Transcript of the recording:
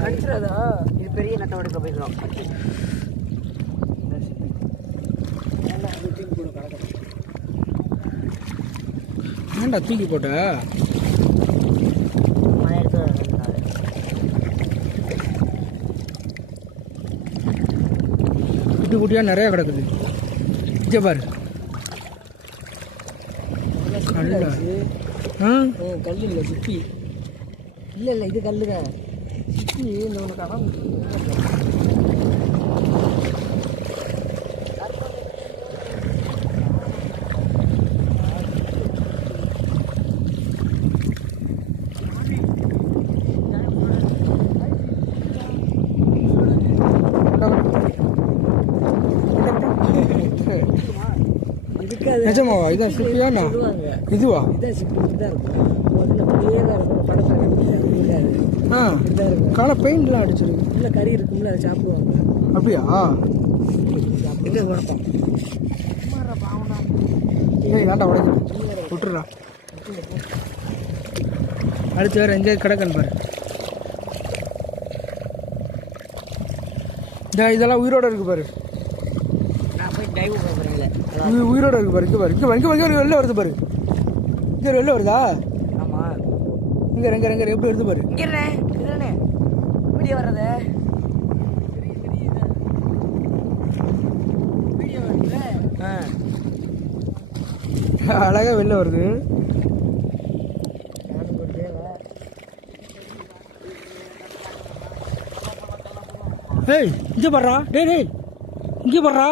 கடிச்சிடாதா? இது பெரிய நட்டோட போய்க்கலாம். ஏன்டா தூக்கி போட்ட? குட்டி குட்டியாக நிறையா கிடக்குது. இங்கே பாரு. கல் இல்லை சிப்பி. இல்லை இல்லை இது கல் தான். சிப்பி இந்த ஒன்று கடன் நிஜமாவா? இதான் சிப்பியாண்ணா? இதுவா? இதான் சிப்பி. இதுதான் இருக்கும். அப்படியே தான் இருக்கும். படத்தில் காலை பெயிண்ட்லாம் அடிச்சிருக்கு. இல்லை கறி இருக்கும்ல அதை சாப்பிடுவாங்க. அப்படியா? இது உடப்போம். ஏய் ஏன்டா உடைக்கணும்? விட்டுறா. அடுத்து வேறு எங்கேயாவது கிடக்கன் பாரு. இதெல்லாம் உயிரோட இருக்கு பாரு. நான் போய் டைவ் பண்ணுறேன். உயிரோட இருக்கு பாரு. இங்கே பாரு. இங்கே வெளில வருது பாரு. இங்கே வெளில வருதா? ஆமாம். இங்கே ரெங்க எப்படி வருது பாரு. இங்கே வீடியோ வர்றது. அழகா வெளில வருது. ஏய் இங்கே பாடுறா. டேய் இங்கே பாடுறா.